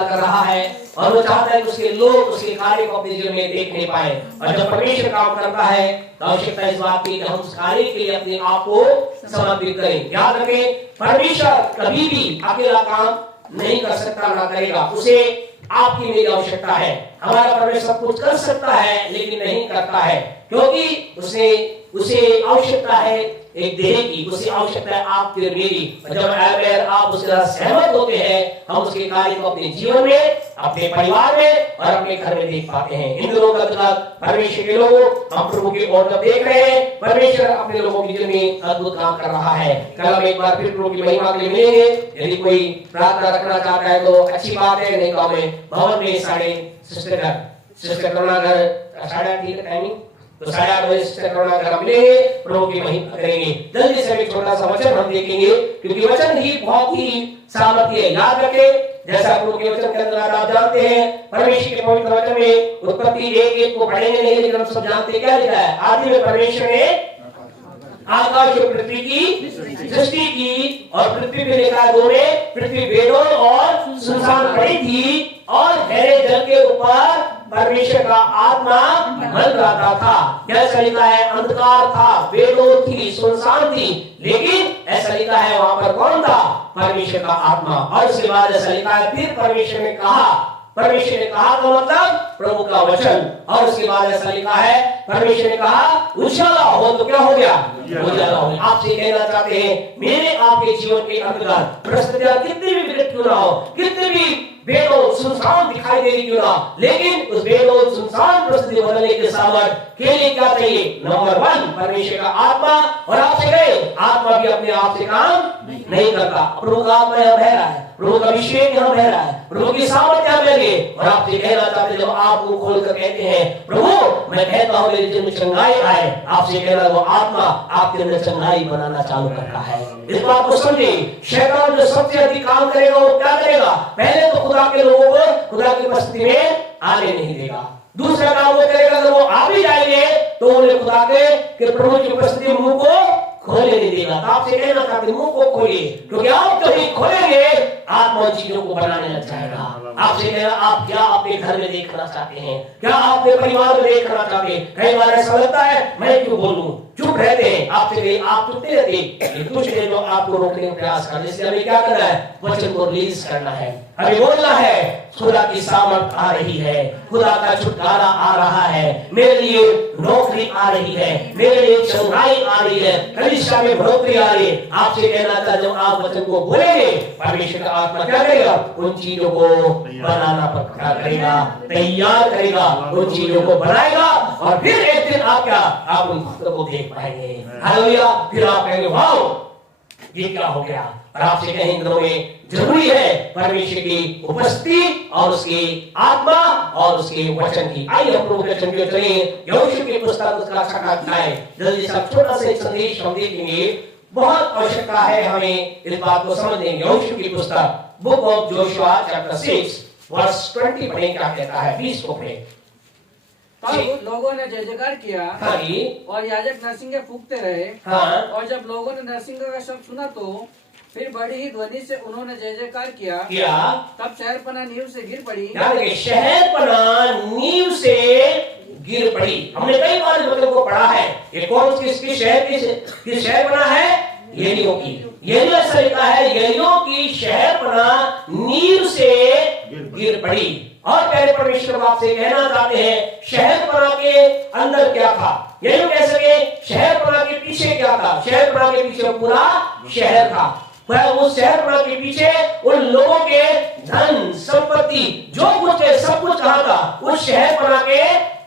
कर रहा है और वो चाहता है कि उसके लोग उसके कार्य को अपने जीवन में देख नहीं पाए। और जब परमेश्वर काम करता है तो आवश्यकता इस बात की कि हम उस कार्य के लिए अपने आप को समर्पित करें। याद रखें, परमेश्वर कभी भी अकेला काम नहीं कर सकता, ना करेगा। उसे आपकी मेरी आवश्यकता है। हमारा परमेश्वर सब कुछ कर सकता है लेकिन नहीं करता है, क्योंकि उसे आवश्यकता है एक देह की, उसे आवश्यकता है आपकी और मेरी। जब आप उसके साथ सहमत होते हैं, हम उसके कार्य को अपने जीवन में, अपने परिवार में और अपने घर में देख पाते हैं। इन दिनों का परमेश्वर के लोगों, हम प्रभु की ओर जब देख रहे हैं, परमेश्वर अपने लोगों के जीवन में अद्भुत काम कर रहा है। कल हम एक बार फिर प्रभु की महिमा के लिए मिलेंगे। यदि कोई प्रार्थना रखना चाहता है तो अच्छी बात है, नहीं तो हमें भवन में सिस्टर करुणा घर 8:30 टाइमिंग, तो 8:30 बजे सिस्टर करुणा घर मिलेंगे, प्रभु की महिमा करेंगे। जल्दी से एक छोटा सा वचन हम देखेंगे, क्योंकि वचन ही बहुत ही सामर्थ्य है। याद रखें, जैसा प्रभु के वचन के अंदर आप जानते हैं, परमेश्वर के पवित्र वचन में उत्पत्ति 1:1 को पढ़ेंगे नहीं, लेकिन हम सब जानते हैं क्या लिखा है। आदि में परमेश्वर ने आकाश और पृथ्वी की सृष्टि की, और पृथ्वी पे लिखा है 2 में पृथ्वी बेडोल और सुनसान पड़ी थी, और गहरे जल के ऊपर परमेश्वर का आत्मा मंडराता था। कैसा लिखा है? अंधकार था, बेडोल थी, सुनसान थी, लेकिन ऐसा लिखा है वहां पर कौन था? परमेश्वर का आत्मा। और उसके बाद ऐसा लिखा है, फिर परमेश्वर ने कहा तो मतलब प्रभु का वचन। और उसके बाद ऐसा लिखा है, परमेश्वर ने कहा उजाला हो, तो क्या हो गया? उजाला हो गया। आपसे कहना चाहते हैं, मेरे आपके जीवन के अंधकार परिस्थितियां कितनी भी विकट क्यों ना हो, कितनी भी बेडोल सुनसान दिखाई दे रही क्यों ना, लेकिन उस बेडोल सुनसान परिस्थिति बदलने के सामर्थ्य के लिए क्या चाहिए? नंबर 1 परमेश्वर का आत्मा। और आपसे कहे, आत्मा भी अपने आप से काम नहीं करता। प्रभु का आत्मा यहाँ बह रहा है, प्रभु का अभिषेक यहाँ बह रहा है, प्रभु की सामर्थ्य यहाँ बह रही है। और आपसे कहना चाहते हैं, जब आप मुंह खोलकर कहते हैं, प्रभु मैं कहता हूँ मेरे जीवन में चंगाई आए, आपसे कहना वो आत्मा आपके अंदर चंगाई बनाना चालू करता है। इस बात को समझे। शैतान जो सबसे अधिक काम करेगा वो क्या करेगा? पहले तो खुदा के लोगों को खुदा की उपस्थिति में आने नहीं देगा। दूसरा काम वो करेगा, अगर वो आ भी जाएंगे तो उन्हें खुदा के प्रभु की उपस्थिति में मुंह को खोले नहीं देगा। तो आपसे कहना चाहते मुंह को खोलिए, क्योंकि आप जो ही खोलेंगे आत्मा चीजों को बनाने लग जाएगा। आपसे कहना, आप क्या अपने घर में देखना चाहते हैं? क्या आप अपने परिवार में देखना चाहते हैं? कई बार ऐसा लगता है मैं क्यों बोलूं, चुप रहते हैं। आपसे आप चुपते रहते हैं, कुछ देर जो आपको रोकने का प्रयास कर, इसलिए हमें क्या करना है? वचन को रिलीज करना है, हमें बोलना है खुदा की सामर्थ आ रही है, खुदा का छुटकारा आ रहा है, मेरे लिए नौकरी आ रही है, मेरे लिए चंगाई आ रही है, कलीसिया में बढ़ोतरी आ रही है। आपसे कहना था, जब आप वचन को बोलेंगे, परमेश्वर का आत्मा क्या करेगा? उन चीजों को बनाना पक्का करेगा, तैयार करेगा, उन चीजों को बनाएगा। और फिर एक दिन आप उन भक्तों को देख पाएंगे। हालेलुया। फिर आप कहेंगे वाह ये क्या हो गया। और आपसे कहें, दिनों में जरूरी है परमेश्वर की उपस्थिति और उसकी आत्मा और उसके वचन की। आइए हम प्रभु के वचन में चलें। यहोशू की पुस्तक उसका 6वां अध्याय, जल्दी से छोटा सा संदेश हम देखेंगे। बहुत आवश्यकता है हमें इस बात को समझने। यहोशू की पुस्तक book of Joshua chapter 6 verse 20 पढ़ें, क्या कहता है? 20 को पढ़ें। तब लोगों ने जय जयकार किया, हाँ, और याजक नरसिंगे फूंकते रहे। हाँ। और जब लोगों ने नरसिंगे का शब्द सुना तो फिर बड़ी ही ध्वनि से उन्होंने जय जयकार किया। तब शहरपनाह नींव से गिर पड़ी। शहरपनाह नींव से गिर पड़ी। हमने कई बार इस वचन को पढ़ा है। ये कौन किसकी शहरपनाह है? यरीहो की। यरीहो ऐसा लिखा है, यरीहो की शहरपनाह नींव से गिर पड़ी। और पहले परमेश्वर आपसे कहना चाहते हैं, शहरपनाह के अंदर क्या था? यही कह सके, शहरपनाह के पीछे क्या था? शहरपनाह के पीछे पूरा शहर था। उस शहरपनाह के पीछे उन लोगों के धन संपत्ति जो कुछ है सब कुछ कहाँ था? उस शहरपनाह के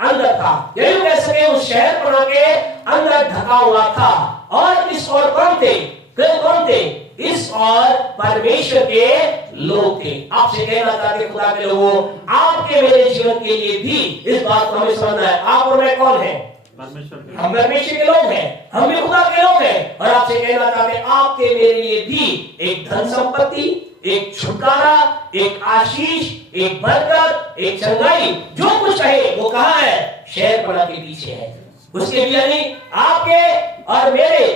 अंदर था। यही कह सके, उस शहरपनाह के अंदर ढका हुआ था। और इस और कौन थे? इस और परमेश्वर के लोग थे। आपसे कहना चाहते खुदा के लोगों, आपके मेरे जीवन के लिए भी इस बात को हमें समझना है। आप और मैं कौन है? हम परमेश्वर के लोग हैं, हम भी खुदा के लोग हैं। और आपसे कहना चाहते हैं, आपके मेरे लिए भी एक धन संपत्ति, एक छुटकारा, एक आशीष, एक बरकत, एक चंगाई, जो कुछ है वो कहाँ है? शहरपनाह के पीछे है। उसके भी यानी आपके और मेरे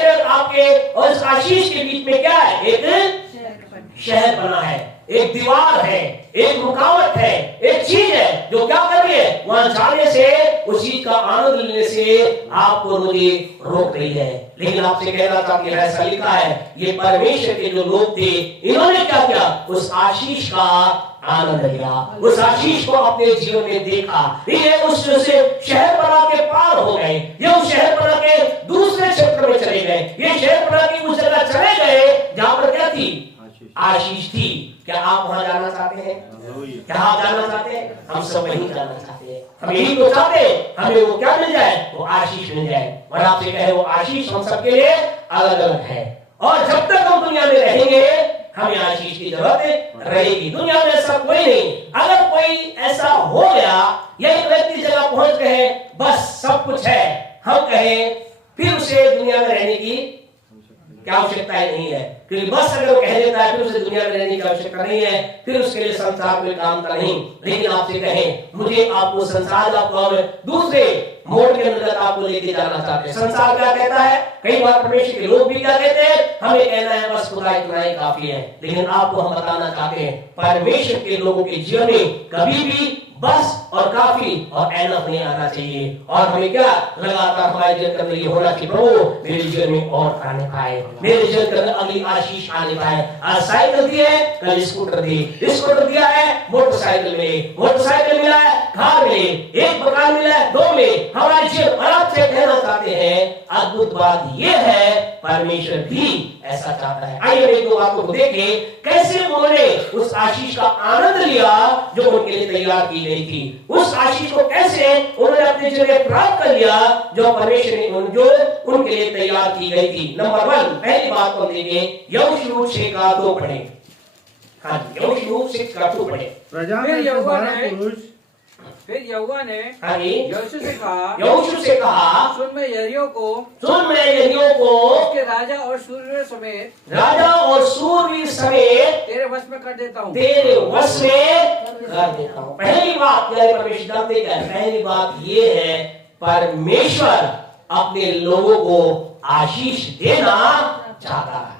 और आपके और इस आशीष के बीच में क्या है? एक शहर बना है। एक दीवार है, एक रुकावट है, एक चीज है जो क्या कर रही है, वहां जाने से, उस चीज का आनंद लेने से आपको मुझे रोक रही है। लेकिन आपसे कहना चाहती है, ऐसा लिखा है, ये परमेश्वर के जो लोग थे, इन्होंने क्या किया, उस आशीष का आनंद लिया, उस आशीष को अपने जीवन में देखा। ये उस शहरपनाह के पार हो गए, ये उस शहरपनाह के दूसरे क्षेत्र में चले गए, ये शहरपनाह की उस जगह चले गए जहां पर क्या थी, आशीष थी। क्या आप वहां जाना चाहते हैं? क्या आप जाना चाहते हैं? हम सब वहीं जाना चाहते हैं। हम यही तो चाहते हैं, हमें वो क्या मिल जाए, वो आशीष मिल जाए। और आपसे कहे, वो आशीष हम सबके लिए अलग अलग है। और जब तक हम दुनिया में रहेंगे, हमें आशीष की जरूरत रहेगी। दुनिया में ऐसा कोई नहीं, अगर कोई ऐसा हो गया या एक व्यक्ति जगह पहुंच गए, बस सब कुछ है, हम कहें, फिर उसे दुनिया में रहने की क्या आवश्यकता नहीं है। क्योंकि बस अगर वो कह देता है, फिर उसे दुनिया में रहने की आवश्यकता नहीं है, फिर उसके लिए संसार में काम का नहीं। लेकिन आपसे कहें, मुझे आपको संसार, आपको दूसरे मोड़ के अंदर आपको लेके जाना चाहते हैं। संसार क्या कहता है, कई बार परमेश्वर के लोग भी क्या कहते हैं, हमें कहना है बस खुदा इतना ही काफी है। लेकिन आपको हम बताना चाहते हैं, परमेश्वर के लोगों के जीवन में कभी भी बस और काफी और एनफ नहीं आना चाहिए। और हमें क्या लगातार हमारे जीवन के अंदर ये होना चाहिए, प्रभु मेरे जीवन में और आने पाए, मेरे जीवन के अंदर अगली आशीष आने पाए। आज साइकिल दी है, कल स्कूटर दी, स्कूटर दिया है, मोटरसाइकिल में, मोटरसाइकिल मिला है, कार मिले, एक मकान मिला है, दो में हमारे जीवन। और आपसे कहना चाहते हैं, अद्भुत बात यह है, परमेश्वर भी ऐसा चाहता है। आइए एक दो बातों को देखें, कैसे उन्होंने उस आशीष का आनंद लिया जो उनके लिए तैयार की गई थी। उस आशीष को कैसे उन्होंने अपने जीवन में प्राप्त कर लिया जो परमेश्वर ने जो उनके लिए तैयार की गई थी। नंबर 1, पहली बात को देखें, यहोशू 6 का 2 पढ़े। हाँ, यहोशू 6 का 2 पढ़े। प्रजा में से 12 पुरुष, फिर यहोवा ने यहोशू से कहा, सुन मैं यरीहो को उसके राजा और शूरवीर समेत तेरे वश में कर देता हूँ, तेरे वश में कर देता हूँ। पहली बात परमेश्वर जानते क्या है, पहली बात ये है, परमेश्वर अपने लोगों को आशीष देना चाहता है।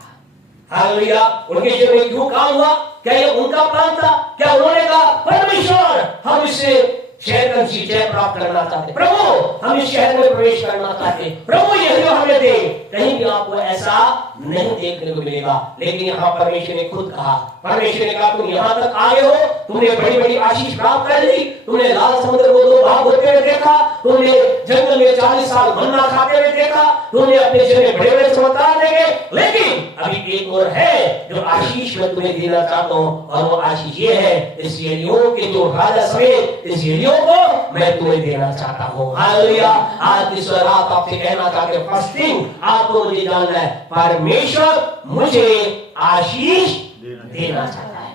हालेलुया। उनके जीवन में क्यों काम हुआ? क्या ये उनका प्लान था? क्या उन्होंने कहा, परमेश्वर हम इससे शहर का विजय प्राप्त करना चाहते, प्रभु हम इस शहर में प्रवेश करना चाहते, प्रभु यही हमें दे? कहीं भी आपको ऐसा नहीं देखने को मिलेगा। लेकिन यहाँ परमेश्वर ने खुद कहा, परमेश्वर ने कहा, तुम यहाँ तक आए हो, तुमने बड़ी बड़ी आशीष प्राप्त कर ली, तुमने लाल समुद्र को 2 भाग होते हुए देखा, तुमने जंगल में 40 साल मन्ना खाते हुए देखा, तुमने अपने जीवन में बड़े बड़े चमत्कार देखे। लेकिन अभी एक और है जो आशीष मैं तुम्हें देना चाहता हूँ, और वो आशीष ये है, इस यरीहो के जो राजा समेत इस यरीहो को मैं तुम्हें देना चाहता हूँ। हालेलुया। आज इस रात आपसे कहना चाहते हैं, फर्स्ट थिंग आपको मुझे जानना है, परमेश्वर मुझे आशीष देना चाहता है।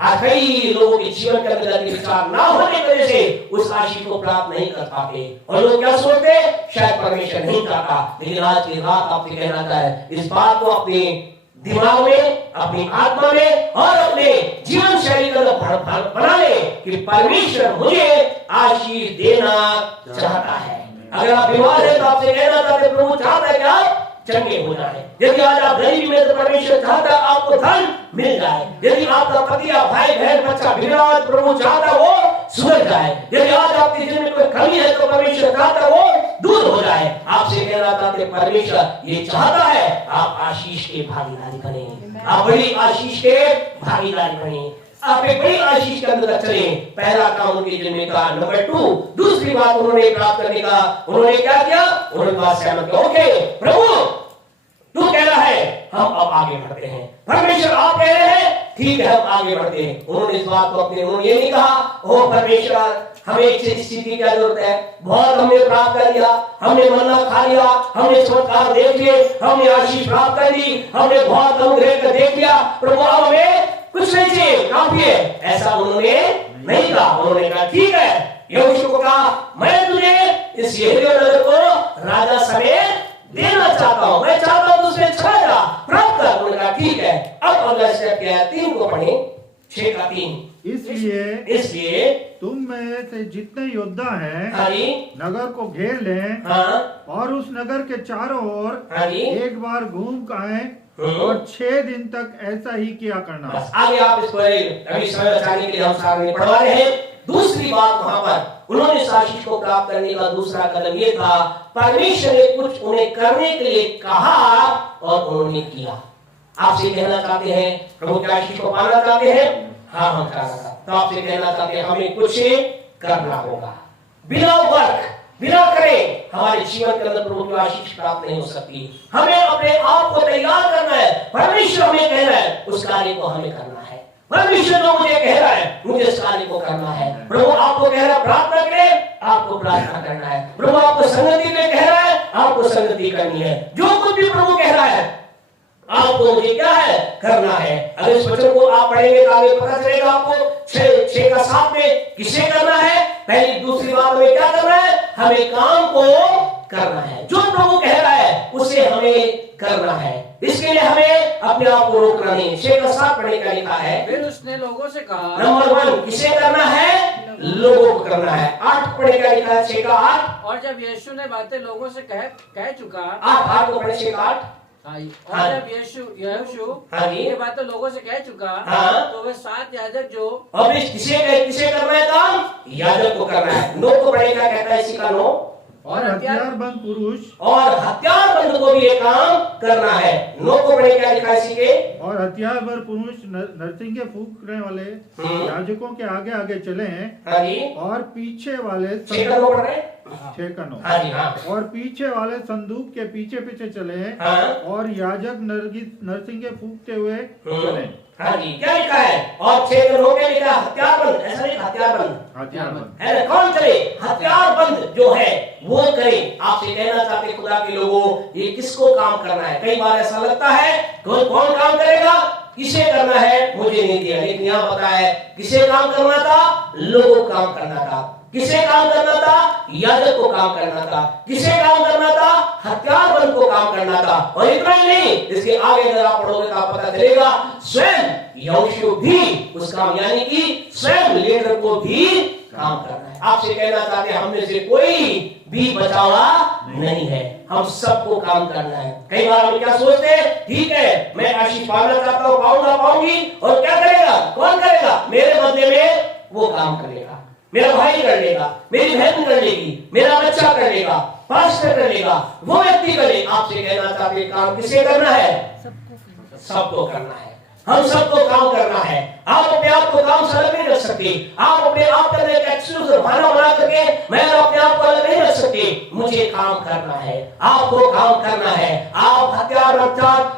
आज कई लोगों के जीवन के अंदर विचार ना होने की वजह से उस आशीष को प्राप्त नहीं कर पाते, और लोग क्या सोचते, शायद परमेश्वर नहीं चाहता। लेकिन आज की रात आपसे कहना चाहता है, इस बात को अपने दिमाग में, अपनी आत्मा में और अपने जीवन शैली का बना ले कि परमेश्वर मुझे आशीष देना चाहता है। अगर आप बीमार हैं तो आपसे कहना चाहते, प्रभु चाहता है कि आप चंगे हो जाए। यदि आज आप गरीबी में, तो परमेश्वर चाहता है आपको धन मिल जाए। यदि आपका पति या भाई बहन बच्चा बिगड़ा हुआ, प्रभु चाहता है वो सुधर जाए। यदि आज आपके जीवन में कोई कमी है, तो परमेश्वर चाहता है वो दूर हो जाए। आपसे कहना चाहते, परमेश्वर ये चाहता है आप आशीष के भागीदारी बने, आप बड़ी आशीष के भागीदारी बने, आप एक बड़ी आशीष के अंदर चले। पहला काम उनके जीवन में था। नंबर 2, दूसरी बात उन्होंने प्राप्त करने का, उन्होंने क्या किया, उन्होंने बात सहमत किया, ओके प्रभु तू कह रहा है, हम अब आगे बढ़ते हैं। परमेश्वर आप कह रहे हैं, ठीक है हम आगे बढ़ते हैं। उन्होंने इस बात को उन्होंने ये नहीं कहा, ओ परमेश्वर हमें एक स्थिति की क्या जरूरत है, बहुत हमने प्राप्त कर लिया, हमने मन्ना खा लिया, हमने चमत्कार देख लिए, हमने आशीष प्राप्त कर ली, हमने बहुत अनुग्रह देख लिया, प्रभु अब हमें कुछ नहीं चाहिए, काफी है। ऐसा उन्होंने नहीं कहा। उन्होंने कहा, ठीक है, यहोशू को कहा, मैं तुझे इस यरीहो नगर को राजा समेत देना चाहता हूं, मैं चाहता हूं उसमें छा जा, प्राप्त कर। उन्होंने कहा ठीक है। अब अगला स्टेप क्या है, 3 को पढ़े, 6 का 3। इसलिए तुम में से जितने योद्धा हैं, नगर को घेर लें, और उस नगर के चारों ओर एक बार घूम आए और 6 दिन तक ऐसा ही किया करना। बस आगे आप इसको अभी समय बचाने के लिए हम सामने पढ़वा रहे हैं। दूसरी बात वहां पर उन्होंने इस आशीष को प्राप्त करने का दूसरा कदम ये था, परमेश्वर ने कुछ उन्हें करने के लिए कहा और उन्होंने किया। आपसे कहना चाहते हैं प्रभु के आशीष को पाना चाहते हैं? हाँ, हम चाहना चाहते हैं। तो आपसे कहना चाहते हैं हमें कुछ करना होगा। बिना वर्क, बिना करे हमारे जीवन के अंदर प्रभु की आशीष प्राप्त नहीं हो सकती। हमें अपने आप को तैयार करना है। परमेश्वर हमें कह रहा है उस कार्य को हमें करना है। परमेश्वर जो मुझे कह रहा है मुझे इस कार्य को करना है। प्रभु आपको कह रहा है प्रार्थना करें, आपको प्रार्थना करना है। प्रभु आपको संगति में कह रहा है, आपको संगति करनी है। जो कुछ भी प्रभु कह रहा है आपको मुझे क्या है करना है। अगर इस वचन को आप पढ़ेंगे तो आगे पता चलेगा आपको 6 का 7 में किसे करना है। पहली दूसरी बात में क्या करना है, हमें काम को करना है। जो प्रभु कह रहा है उसे हमें करना है। इसके लिए हमें अपने आप को रोकना नहीं। 6 का 7 पढ़ने का लिखा है, फिर उसने लोगों से कहा, नंबर 1 किसे करना है, लोगों को करना है। 8 पढ़ने का लिखा है, 6 का 8। और जब यीशु ने बातें लोगों से कह चुका, 8 को पढ़े, 6 का 8। और जब यीशु ये बातें लोगों से कह चुका, तो वे 7 याजक जो अब किसे करना है काम, याजक को करना है। 9 को पढ़ेगा, कहता है इसी का 9, और हथियारबंद पुरुष, और हथियारबंद को भी ये काम करना है। 9 को पढ़ेगा, लिखा है इसी के, और हथियारबंद पुरुष नरसिंगे फूंकने वाले याजकों के आगे आगे चले हैं और पीछे वाले 6 का 9 पढ़ रहे हैं, 6 का 9, और पीछे वाले संदूक के पीछे पीछे चले हैं और याजक नरसिंगे फूंकते हुए चले। हाँ जी, क्या लिखा है, और 6 का 9 क्या लिखा है, हथियारबंद। ऐसा नहीं, हथियारबंद है ना। कौन करे, हथियारबंद जो है वो करे। आपसे कहना चाहते खुदा के लोगों, ये किसको काम करना है। कई बार ऐसा लगता है कौन काम करेगा, किसे करना है मुझे नहीं दिया। लेकिन यहाँ पता है किसे काम करना था, लोगों को काम करना था। किसे काम करना था, याजक को काम करना था। किसे काम करना था, हथियारबंद को काम करना था। और इतना ही नहीं, इसके आगे अगर आप पढ़ोगे तो आप पता चलेगा स्वयं यहोशू भी उस काम, यानी कि स्वयं लीडर को भी काम करना है। आपसे कहना चाहते हैं हम में से कोई भी बचावा नहीं है, हम सबको काम करना है। कई बार हम क्या सोचते हैं, ठीक है मैं आशीष पाना चाहता हूँ, पाऊंगी, और क्या करेगा, कौन करेगा, मेरे बदले में वो काम करेगा। मेरा भाई कर लेगा, मेरी बहन कर लेगी, मेरा बच्चा कर लेगा, पास्टर कर लेगा, वो व्यक्ति करे। आपसे कहना चाहते काम किसे करना है, सबको करना है। हम सबको काम करना है। आप अपने आप को काम से अलग नहीं रख सकते। आप अपने आप का एक एक्सक्यूज बहाना बना करके मैं अपने आप को अलग नहीं रख सकते। मुझे काम करना है, आपको काम करना है। आप हथियार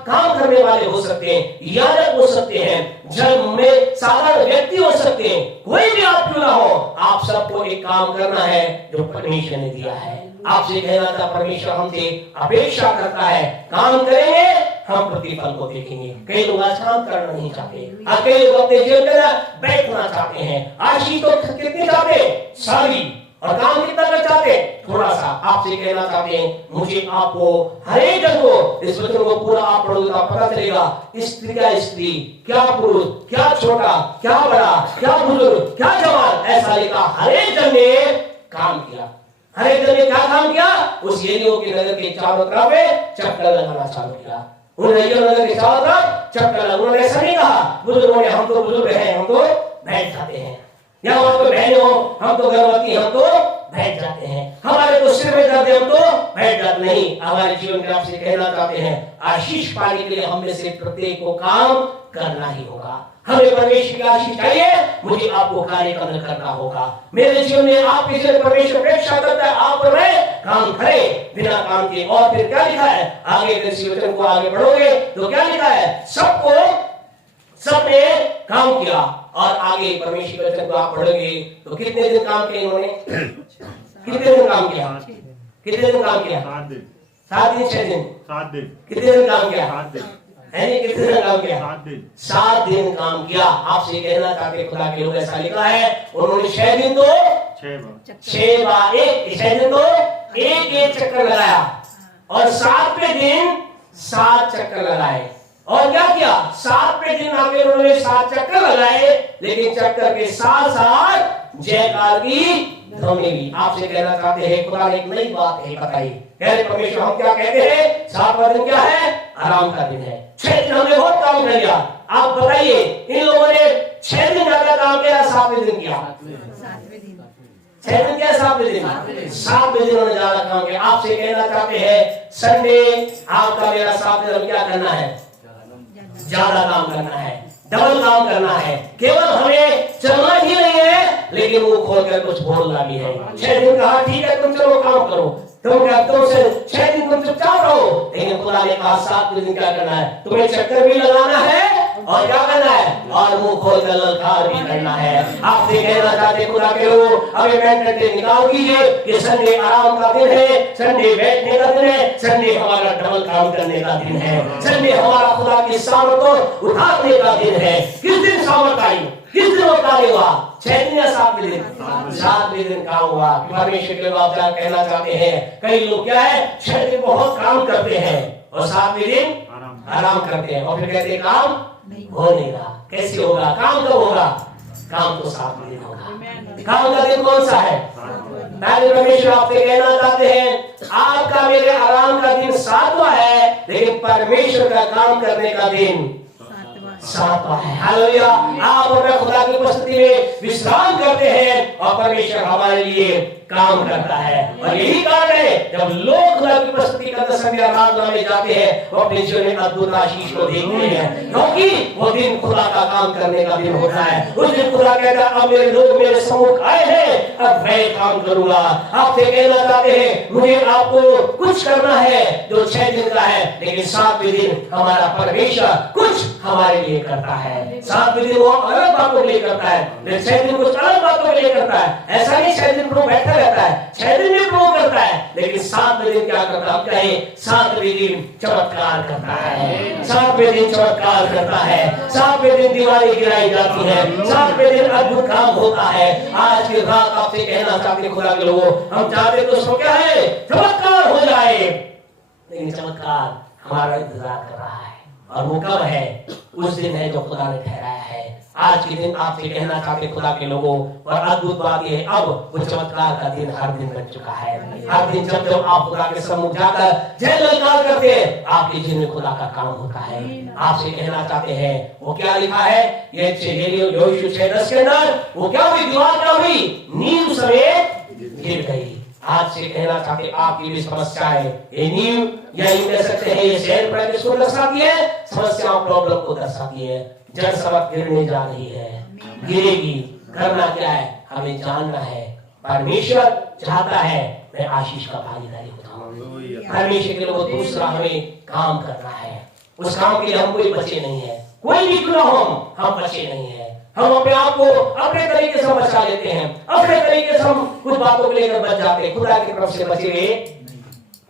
काम करने वाले हो सकते हैं, याजक हो सकते हैं, जब में साधारण व्यक्ति हो सकते हैं, कोई भी आप क्यों ना हो, आप सबको एक काम करना है जो परमेश्वर ने दिया है। आपसे कहना था परमेश्वर हमसे अपेक्षा करता है, काम करेंगे हम प्रतिफल को देखेंगे। कई लोग आज काम करना नहीं चाहते, कई लोग अपने जीवन में बैठना चाहते हैं। आशीष तो कितनी चाहते, सारी, और काम कितना कर चाहते, थोड़ा सा। आपसे कहना चाहते हैं मुझे आपको हर एक जन को इस वचन को पूरा आप पढ़ोगे तो पता चलेगा, स्त्री क्या स्त्री, क्या पुरुष, क्या छोटा, क्या बड़ा, क्या बुजुर्ग, क्या जवान, ऐसा लिखा। हर एक जन ने काम किया। हर एक जन ने क्या काम किया, उस यरीहो के नगर के चारों तरफ चक्कर लगाना चालू किया। उन यरीहो नगर के चारों तरफ चक्कर लगा। उन्होंने ऐसा नहीं कहा बुजुर्गों ने हम तो बुजुर्ग हैं, हम तो बैठ जाते हैं, या हम तो बहन हो, हम तो गर्भवती, हम तो बैठ जाते हैं, हमारे तो सिर में दर्द है, हम तो बैठ जाते नहीं। हमारे जीवन में आपसे कहना चाहते हैं आशीष पाने के लिए हम में से प्रत्येक को काम करना ही होगा। हमें परमेश्वर की आशीष चाहिए, मुझे आपको कार्य करना होगा। मेरे जीवन में आपके जीवन परमेश्वर अपेक्षा करता है आप और मैं काम करें बिना काम के। और फिर क्या लिखा है आगे, इस वचन को आगे बढ़ोगे तो क्या लिखा है, सबने काम किया। और आगे परमेश्वर वचन को आप पढ़ोगे तो कितने दिन काम किया इन्होंने, कितने दिन काम किया, कितने दिन काम किया, 7 दिन, 7 दिन, 6 दिन, 7 दिन, कितने दिन काम किया, 7 दिन, है नहीं, कितने दिन काम किया, 7 दिन, 7 दिन काम किया। आपसे कहना चाहते खुदा के लोग, ऐसा लिखा है उन्होंने 6 दिन तो 6 बार 6 दिन तो एक चक्कर लगाया, और 7वें दिन 7 चक्कर लगाए। और क्या किया, 7वें दिन आके उन्होंने 7 चक्कर लगाए, लेकिन चक्कर के साथ साथ जयकार की ध्वनि भी। आपसे कहना चाहते हैं, खुदा ने एक नई बात है बताई। कह परमेश्वर हम क्या कहते हैं, 7वां दिन क्या है, आराम का दिन है। 6 दिन हमने बहुत काम कर लिया। आप बताइए, इन लोगों ने 6 दिन ज्यादा काम किया, 7वें दिन किया? 6 दिन क्या, 7वें दिन? 7वें दिन उन्होंने ज्यादा काम किया। आपसे कहना चाहते हैं, संडे आपका मेरा 7वें दिन क्या करना है, ज्यादा काम करना है, डबल काम करना है। केवल हमें चलना ही नहीं है, लेकिन मुंह खोलकर कुछ बोलना भी है। 6 दिन कहा ठीक है तुम चलो काम करो, तुम क्या तुमसे 6 दिन तुम चुपचाप रहो, लेकिन खुदा ने कहा 7वें दिन क्या करना है, तुम्हें चक्कर भी लगाना है और क्या करना है, और मुंह खोलकर ललकार भी करना है। आपसे कहना चाहते खुदा के लोग, हमें मेंटलिटी निकाल कीजिए कि संडे आराम का दिन है, संडे बैठने का दिन है, संडे हमारा डबल काम करने का दिन है, संडे हमारा खुदा की सामर्थ को उठाने का दिन है। किस दिन सामर्थ आई, किस दिन वो कार्य हुआ, 6 दिन या 7वें दिन? 7वें दिन काम हुआ। परमेश्वर के लोग आप क्या कहना चाहते हैं, कई लोग क्या है 6 दिन बहुत काम करते हैं और 7वें दिन आराम करते हैं, और फिर कहते हैं काम हो नहीं रहा। कैसे होगा, काम कब होगा, काम तो 7वें दिन होगा। काम का दिन कौन सा है, परमेश्वर आपसे कहना चाहते हैं, आपका मेरे आराम का दिन 7वां है, लेकिन परमेश्वर का काम करने का दिन 7वां है। हालेलुया। आप अपने खुदा की उपस्थिति में विश्राम करते हैं और परमेश्वर हमारे लिए काम करता है। और यही कारण है जब लोग खुदा की उपस्थिति का समय आराधना में जाते हैं, वो अपने जीवन में अद्भुत आशीष को देखते हैं, क्योंकि वो दिन खुदा का काम करने का दिन होता है। उस दिन खुदा कहता है, अब मेरे लोग मेरे सम्मुख आए हैं, अब मैं काम करूंगा। आपसे कहना चाहते हैं, मुझे आपको कुछ करना है जो 6 दिन का है, लेकिन 7वें दिन हमारा परमेश्वर कुछ हमारे लिए करता है। 7वें दिन वो अलग बातों के लिए करता है, लेकिन 6 दिन कुछ अलग बातों के लिए करता है। ऐसा नहीं 6 दिन प्रभु बैठा रहता है, 6 दिन भी प्रभु करता है, लेकिन 7वें दिन क्या करता है, कहे 7वें दिन चमत्कार करता है, 7वें दिन चमत्कार करता है, 7वें दिन दीवारें गिराई जाती है, 7वें दिन अद्भुत काम होता है। आज की रात आपसे कहना चाहते खुदा के लोगों, हम चाहते तो सो क्या है, चमत्कार हो जाए, लेकिन चमत्कार हमारा इंतजार कर रहा है, और वो कब है, उस दिन है जो खुदा ने ठहराया है। आज के दिन आपसे कहना चाहते खुदा के लोगों, और अद्भुत बात यह है, अब वो चमत्कार का दिन हर दिन बन चुका है। हर दिन जब जब आप खुदा के सम्मुख जाकर जय जयकार करते हैं, आपके जीवन में खुदा का काम होता है। आपसे कहना चाहते हैं, वो क्या लिखा है, ये यहोशू 6:10 के अंदर, वो क्या हुई, दीवार क्या हुई, नींव समेत गिर गई। आज से कहना चाहते आपकी भी समस्या है, ये नींव या यूं कह सकते हैं ये शहर पर किसको दर्शाती है, समस्याओं प्रॉब्लम को दर्शाती है। जड़ सबक गिरने जा रही है, गिरेगी। करना क्या है, हमें जानना है, परमेश्वर चाहता है मैं आशीष का भागीदारी होता। परमेश्वर के लोगों, दूसरा हमें काम करना है, उस काम के लिए हम कोई बचे नहीं है, कोई भी क्यों हो हम बचे नहीं है। हम अपने आप को अपने तरीके से बचा लेते हैं, अपने तरीके से हम कुछ बातों को लेकर बच जाते हैं, खुदा की तरफ से बचे हुए।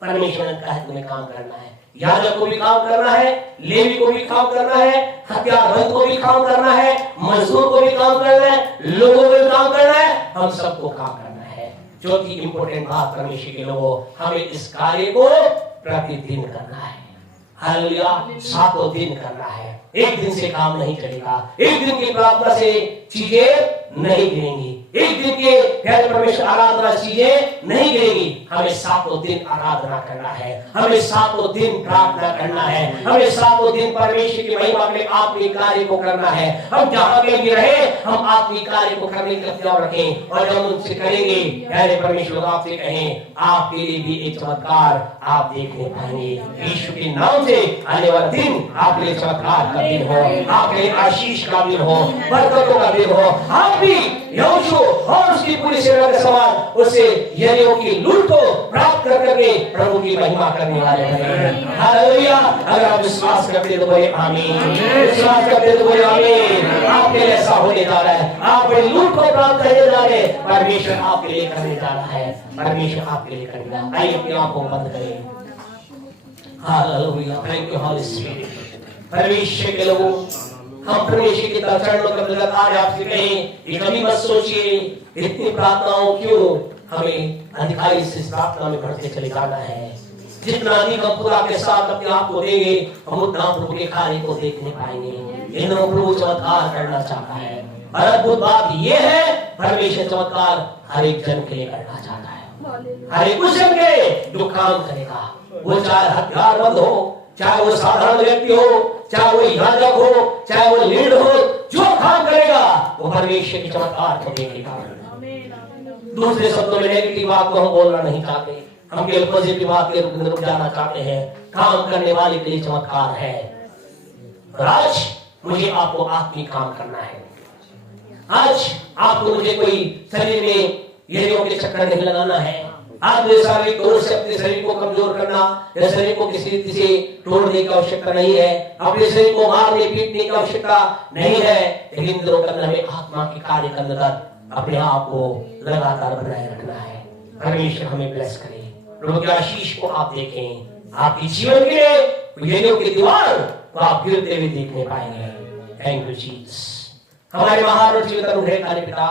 परमेश्वर ने कहा तुम्हें काम करना है, याजक को भी काम करना है, लेवी को भी काम करना है, हत्यारबंद को भी काम करना है, मजदूर को भी काम करना है, लोगों को भी काम करना है, हम सबको काम करना है। चौथी इंपॉर्टेंट बात परमेश्वर के लोगों, हमें इस कार्य को प्रतिदिन करना है। हालेलुया। 7 दिन करना है, एक दिन से काम नहीं चलेगा, एक दिन की प्रार्थना से चीजें नहीं गिरेंगी, एक दिन के प्यारे परमेश्वर आराधना चीजें नहीं गिरेगी। हमें 7 दिन आराधना करना है, हमें 7 दिन प्रार्थना करना है, हमें 7 दिन परमेश्वर की महिमा के आत्मिक कार्य को करना है। हम जहां पे भी रहे, हम आत्मिक कार्य को करने की तैयार रखें, और जब हम उनसे करेंगे, प्यारे परमेश्वर आपसे कहें, आपके लिए भी एक चमत्कार आप देखने पाएंगे। यीशु के नाम से आने वाला दिन आपके लिए चमत्कार का दिन हो, आपके लिए आशीष का दिन हो, बरकतों का दिन हो। आप भी यहोशू और उसकी पूरी सेना के समान उससे यरीहो की लूट को प्राप्त करके प्रभु की महिमा करने वाले बने। हालेलुया। अगर आप विश्वास करते तो बोले आमीन, विश्वास करते तो बोले आमीन। आपके लिए ऐसा होने जा रहा है, आप बड़ी लूट को प्राप्त करने जा रहे हैं, परमेश्वर आपके लिए करने जा रहा है, परमेश्वर आपके लिए करेगा। आइए अपनी आंखों को बंद करें। Hallelujah. Thank you Holi spirit. परमेश्वर के लोगों, हम परमेश्वर की चरणों का प्रगट आज आपसे कहें, ये कभी मत सोचिए इतनी प्रार्थनाओं क्यों, हमें अधिकारी से प्रार्थना में बढ़ते चले जाना है। जितना अधिक हम खुदा के साथ अपने आप को देंगे, हम उतना प्रभु के कार्य को देखने पाएंगे। इन प्रभु चमत्कार करना चाहता है। और अद्भुत बात ये है, परमेश्वर चमत्कार हर एक जन के लिए करना चाहता है। हर एक उस जन के जो काम करेगा, वो चाहे हथियारबंद हो, चाहे वो साधारण व्यक्ति हो, चाहे वो याजक हो, चाहे वो लीड हो, जो काम करेगा वो परमेश्वर के चमत्कार को देखेगा। दूसरे शब्दों में नेगेटिव बात को हम बोलना नहीं चाहते, हम केवल पॉजिटिव बात के रूप में रुक जाना चाहते हैं। काम करने वाले के लिए चमत्कार है। और आज मुझे आपको आत्मिक काम करना है। आज आपको मुझे कोई शरीर में येरियों के चक्कर नहीं लगाना है। आज मुझे शारीरिक तौर से अपने शरीर को कमजोर करना या शरीर को किसी रीति से तोड़ने की आवश्यकता नहीं है। अपने शरीर को मारने पीटने की आवश्यकता नहीं है। लेकिन दिनों के अंदर हमें आत्मा के कार्य के अंदर अपने आप को लगातार बनाए रखना है। परमेश्वर हमें ब्लेस करे। प्रभु की आशीष को आप देखें, आपके जीवन के येरियों की दीवार को आप गिरते हुए देखने पाएंगे। Thank you Jesus. हमारे महान और जीवित अनुग्रहकारी पिता,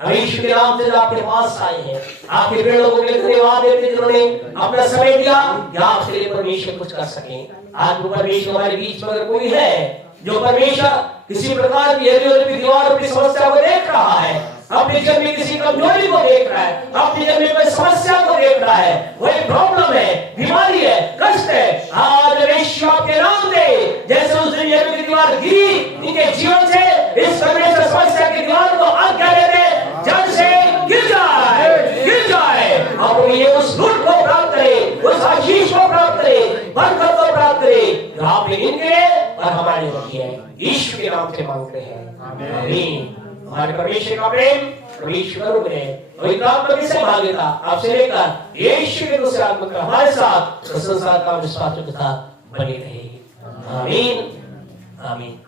हम यीशु के नाम से आपके पास आए हैं। आपके प्रिय लोगों के लिए धन्यवाद देते हैं जिन्होंने अपना समय दिया कि आपके लिए परमेश्वर कुछ कर सके। आज वो परमेश्वर हमारे बीच में अगर कोई है जो परमेश्वर किसी प्रकार की येरियों की दीवार की समस्या को देख रहा है, अपने जीवन में किसी कमजोरी को देख रहा है, अपने जीवन में कोई समस्या को देख रहा है, वही प्रॉब्लम है, बीमारी है, कष्ट है, आज यीशु आपके नाम दे जैसे उस दिन येरियो की दीवार गिरी इनके जीवन से, इस परमेश्वर समस्या की दीवार को आज्ञा दे दे जल से गिर जाए और ये उस लूट को प्राप्त करे, उस आशीष को प्राप्त करे, बरकत को प्राप्त करे जो आपने इनके और हमारे रखी है। यीशु के नाम से मांगते हैं, आमीन। हमारे परमेश्वर का प्रेम, परमेश्वर में और आत्मा की सहभागिता आपसे लेकर यीशु के दूसरे आत्मा का हमारे साथ संसार का विश्वास के साथ बने रहे। आमीन, आमीन।